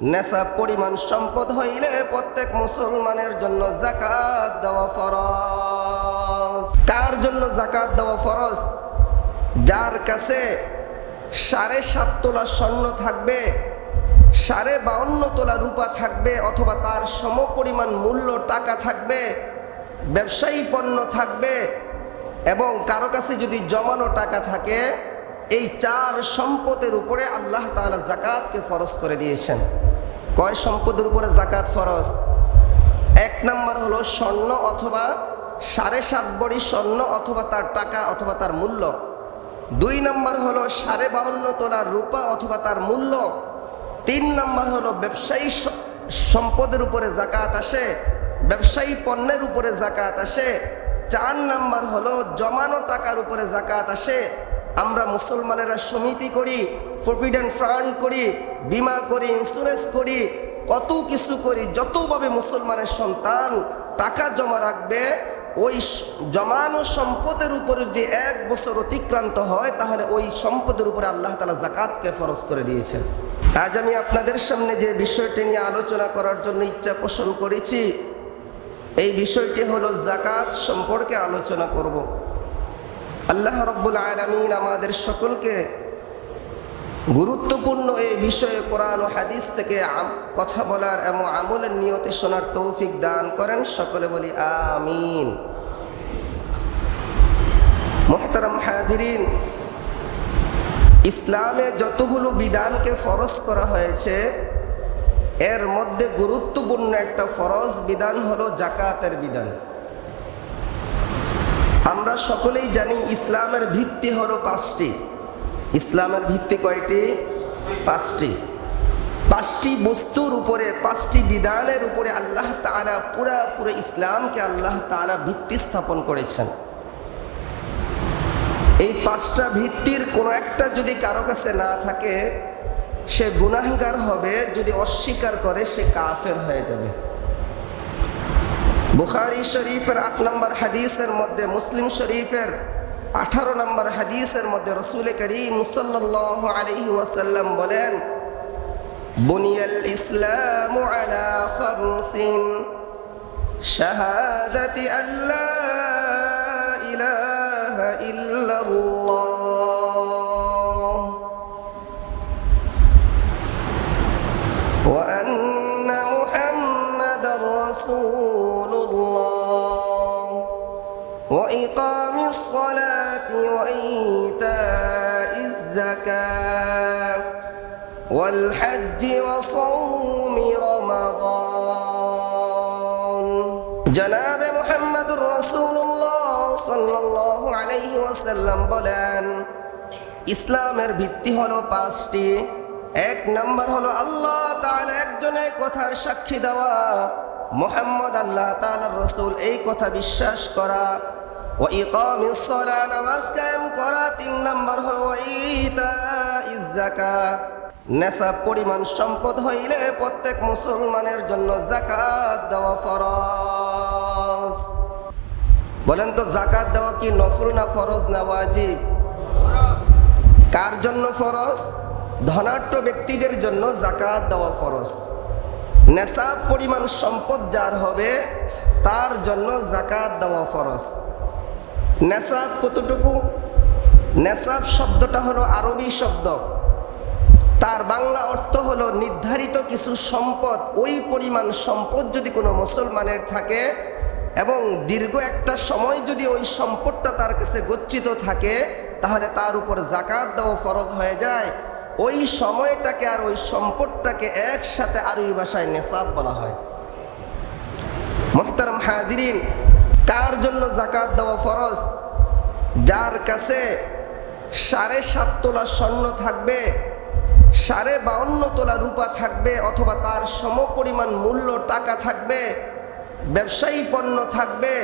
নেশাব পরিমাণ সম্পদ হইলে প্রত্যেক মুসলমানের জন্য যাকাত দেওয়া ফরজ। কার জন্য যাকাত দেওয়া ফরজ? যার কাছে 7.5 তোলা স্বর্ণ থাকবে, 52.5 তোলা রূপা থাকবে, অথবা তার সমপরিমাণ মূল্য টাকা থাকবে, ব্যবসায়ী পণ্য থাকবে, এবং কারো কাছে যদি জমানো টাকা থাকে, এই 4 সম্পদের উপরে আল্লাহ তাআলা যাকাতকে ফরজ করে দিয়েছেন। কয় সম্পদের উপরে যাকাত ফরজ? 1 নম্বর হলো স্বর্ণ অথবা 7.5 ভরি স্বর্ণ অথবা তার টাকা অথবা তার মূল্য। 2 নম্বর হলো 52.5 তোলা রূপা অথবা তার মূল্য। 3 নম্বর হলো ব্যবসায়ী সম্পদের উপরে যাকাত আসে, ব্যবসায়ী পণ্যের উপরে যাকাত আসে। 4 নম্বর হলো জমানো টাকার উপরে যাকাত আসে। আমরা মুসলমানেরা সমিতি করি, প্রভিডেন্ট ফান্ড করি, বিমা করি, ইন্স্যুরেন্স করি, কত কিছু করি। যতভাবে মুসলমানের সন্তান টাকা জমা রাখবে, ওই জমানো সম্পদের উপরে যদি 1 বছর অতিক্রান্ত হয়, তাহলে ওই সম্পদের উপরে আল্লাহ তাআলা যাকাতকে ফরজ করে দিয়েছেন। আজ আমি আপনাদের সামনে যে বিষয়টি নিয়ে আলোচনা করার জন্য ইচ্ছা পোষণ করেছি, এই বিষয়টি হলো যাকাত সম্পর্কে আলোচনা করব। আল্লাহ রাব্বুল আলামিন আমাদের সকলকে গুরুত্বপূর্ণ এই বিষয়ে কোরআন ও হাদিস থেকে কথা বলার এবং আমলের নিয়তে শোনার তৌফিক দান করেন। সকলে বলি আমিন। মুহতারাম হাজিরিন, ইসলামে যতগুলো বিধানকে ফরজ করা হয়েছে, এর মধ্যে গুরুত্বপূর্ণ একটা ফরজ বিধান হলো যাকাতের বিধান। আমরা সকলেই জানি ইসলামের ভিত্তি হলো 5টি। ইসলামের ভিত্তি কয়টি? 5টি। 5টি বস্তুর উপরে, 5টি বিধানের উপরে আল্লাহ তাআলা পুরো ইসলামকে আল্লাহ তাআলা ভিত্তি স্থাপন করেছেন। এই 5টা ভিত্তির কোনো একটা যদি কারো কাছে না থাকে, সে গুনাহগার হবে। যদি অস্বীকার করে, সে কাফের হয়ে যাবে। বুখারী শরীফের 8 নম্বর হাদিসের মধ্যে, মুসলিম শরীফের 18 নম্বর হাদিসের মধ্যে রাসূল করিম সাল্লাল্লাহু আলাইহি ওয়াসাল্লাম বলেন, বুনিয়াল ইসলামু আলা খামসিন শাহাদাতি আল্লা ইলাহা ইল্লাল্লাহ ওয়া আন্না মুহাম্মাদার রাসূলুল্লাহ ওয়া ইকামিস সালাতি ওয়া ইতাইজ যাকাত ওয়াল হজ্জি ওয়া সাওমি রমাদান। জনাবে মুহাম্মাদুর রাসূলুল্লাহ সাল্লাল্লাহু আলাইহি ওয়াসাল্লাম বলেন, ইসলামের ভিত্তি হলো 5টি। 1 নম্বর হলো আল্লাহ তাআলা একজনের কথার সাক্ষী দেওয়া, মুহাম্মদ আল্লাহ তাআলার রাসূল, এই কথা বিশ্বাস করা। ওয়া ইকামিস সালাত, নামাজ কায়েম করা। 3 নম্বর হলো ইতাইজ যাকাত, নেশাব পরিমাণ সম্পদ হইলে প্রত্যেক মুসলমানের জন্য যাকাত দেওয়া ফরজ। বলেন তো, যাকাত দেওয়া কি নফল না ফরজ না ওয়াজিব? কার জন্য ফরজ? ধনাঢ্য ব্যক্তিদের জন্য যাকাত দেওয়া ফরজ। নেশাব পরিমাণ সম্পদ যার হবে, তার জন্য যাকাত দেওয়া ফরজ। নেশাব কতটুকু? নেশাব শব্দটা হলো আরবি শব্দ, তার বাংলা অর্থ হলো নির্ধারিত কিছু সম্পদ। ওই পরিমাণ সম্পদ যদি কোনো মুসলমানের থাকে এবং দীর্ঘ একটা সময় যদি ওই সম্পদটা তার কাছে গচ্ছিত থাকে, তাহলে তার উপর যাকাত দেওয়া ফরজ হয়ে যায়। ওই সময়টাকে আর ওই সম্পদটাকে একসাথে আরবি ভাষায় নেশাব বলা হয়। মুহতারাম হাজিরিন, কার জন্য যাকাত দেওয়া ফরজ? যার কাছে 7.5 তোলা স্বর্ণ থাকবে, 52.5 তোলা রূপা থাকবে, অথবা তার সমপরিমাণ মূল্য টাকা থাকবে, ব্যবসায়ী পণ্য থাকবে,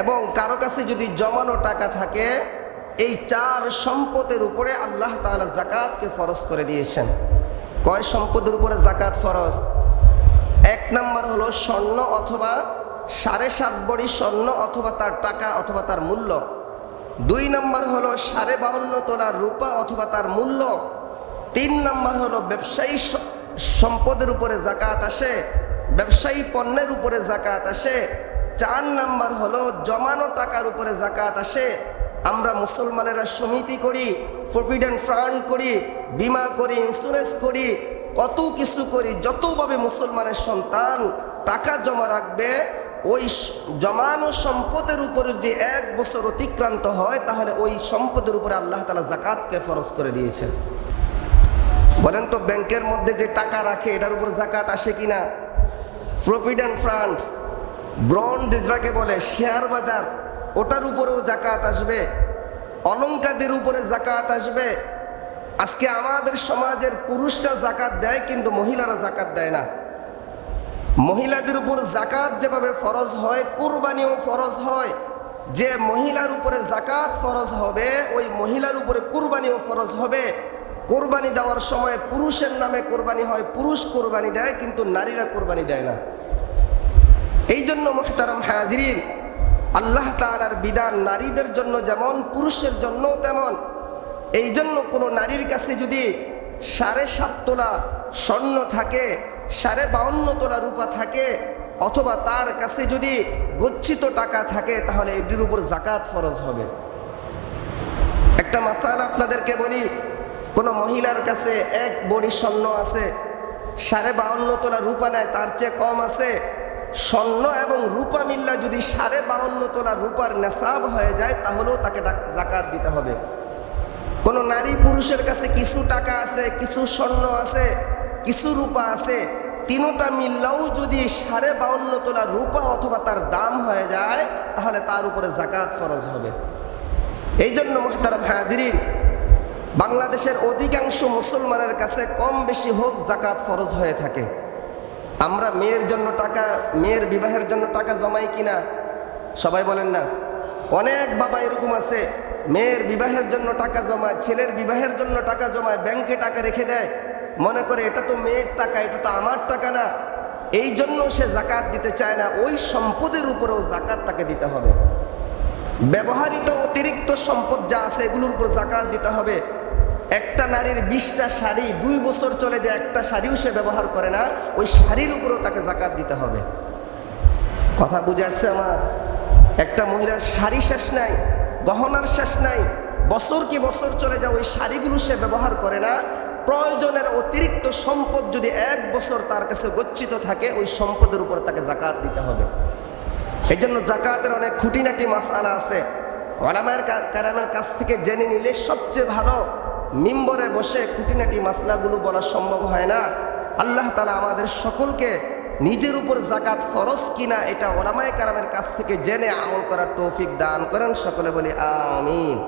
এবং কারো কাছে যদি জমানো টাকা থাকে, এই 4 সম্পদের উপরে আল্লাহ তাআলা যাকাতকে ফরজ করে দিয়েছেন। কয় সম্পদের উপরে যাকাত ফরজ? 1 নম্বর হলো স্বর্ণ অথবা 7.5 ভরি স্বর্ণ অথবা তার টাকা অথবা তার মূল্য। 2 নম্বর হলো 52.5 তোলা রূপা অথবা তার মূল্য। 3 নম্বর হলো ব্যবসায়ী সম্পদের উপরে জাকাত আসে, ব্যবসায়ী পণ্যের উপরে জাকাত আসে, 4 নাম্বার হলো জমানো টাকার উপরে জাকাত আসে। আমরা মুসলমানেরা সমিতি করি, প্রভিডেন্ট ফান্ড করি, বিমা করি, ইন্স্যুরেন্স করি, কত কিছু করি। যতভাবে মুসলমানের সন্তান টাকা জমা রাখবে, ওই জমানো সম্পদের উপরে যদি 1 বছর অতিক্রান্ত হয়, তাহলে ওই সম্পদের উপরে আল্লাহ তাআলা জাকাতকে ফরজ করে দিয়েছেন। বলেন তো, ব্যাংকের মধ্যে যে টাকা রাখে এটার উপর জাকাত আসে কিনা? প্রভিডেন্ট ফান্ড, বন্ড যেটাকে বলে, শেয়ার বাজার, ওটার উপরেও জাকাত আসবে। অলংকারের উপরে জাকাত আসবে। আজকে আমাদের সমাজের পুরুষরা জাকাত দেয়, কিন্তু মহিলারা জাকাত দেয় না। মহিলাদের উপর জাকাত যেভাবে ফরজ হয়, কুরবানিও ফরজ হয়। যে মহিলার উপরে জাকাত ফরজ হবে, ওই মহিলার উপরে কুরবানিও ফরজ হবে। কোরবানি দেওয়ার সময় পুরুষের নামে কোরবানি হয়, পুরুষ কোরবানি দেয়, কিন্তু নারীরা কোরবানি দেয় না। এই জন্য মুহতারাম হাজিরিন, আল্লাহ তাআলার বিধান নারীদের জন্য যেমন, পুরুষের জন্য তেমন। এই জন্য কোনো নারীর কাছে যদি 7.5 তোলা স্বর্ণ থাকে, 52.5 তোলা রূপা থাকে, অথবা তার কাছে যদি গচ্ছিত টাকা থাকে, তাহলে এটির উপর জাকাত ফরজ হবে। একটা মাসালা আপনাদেরকে বলি, কোনো মহিলার কাছে 1 বড়ি স্বর্ণ আছে, 52.5 তোলা রূপা নেয়, তার চেয়ে কম আছে, স্বর্ণ এবং রূপা মিল্লা যদি 52.5 তোলা রূপার নেশাব হয়ে যায়, তাহলেও তাকে জাকাত দিতে হবে। কোনো নারী পুরুষের কাছে কিছু টাকা আছে, কিছু স্বর্ণ আছে, কিছু রূপা আছে, তিনটা মিল্লাও যদি 52.5 তোলা রূপা অথবা তার দাম হয়ে যায়, তাহলে তার উপরে জাকাত ফরজ হবে। এই জন্য মুহতারাম হাজিরিন, বাংলাদেশের অধিকাংশ মুসলমানের কাছে কম বেশি হোক জাকাত ফরজ হয়ে থাকে। আমরা মেয়ের জন্য টাকা, মেয়ের বিবাহের জন্য টাকা জমাই কিনা? সবাই বলেন না? অনেক বাবা এরকম আছে, মেয়ের বিবাহের জন্য টাকা জমায়, ছেলের বিবাহের জন্য টাকা জমায়, ব্যাংকে টাকা রেখে দেয়, মনে করে এটা তো মেয়ের টাকা, এটা তো আমার টাকা না। এই জন্য সে জাকাত দিতে চায় না। ওই সম্পদের উপরেও জাকাত তাকে দিতে হবে। ব্যবহৃত অতিরিক্ত সম্পদ যা আছে, এগুলোর উপর জাকাত দিতে হবে। একটা নারীর 20টা শাড়ি 2 বছর চলে যায়, একটা শাড়িও সে ব্যবহার করে না, ওই শাড়ির উপরেও তাকে জাকাত দিতে হবে। কথা বুঝে আসছে আমার? একটা মহিলার শাড়ি শেষ নাই, গহনার শেষ নাই, বছর কি বছর চলে যায়, ওই শাড়িগুলো সে ব্যবহার করে না। প্রয়োজনের অতিরিক্ত সম্পদ যদি 1 বছর তার কাছে গচ্ছিত থাকে, ওই সম্পদের উপর তাকে জাকাত দিতে হবে। এই জন্য জাকাতের অনেক খুঁটিনাটি মাসআলা আছে, ওলামায়ে কেরামের কাছ থেকে জেনে নিলে সবচেয়ে ভালো। মিম্বরে বসে খুঁটিনাটি মাসলাগুলো বলা সম্ভব হয় না। আল্লাহ তাআলা আমাদের সকলকে নিজের উপর জাকাত ফরজ কিনা এটা ওলামায়ে কেরামের কাছ থেকে জেনে আমল করার তৌফিক দান করেন। সকলে বলি আমিন।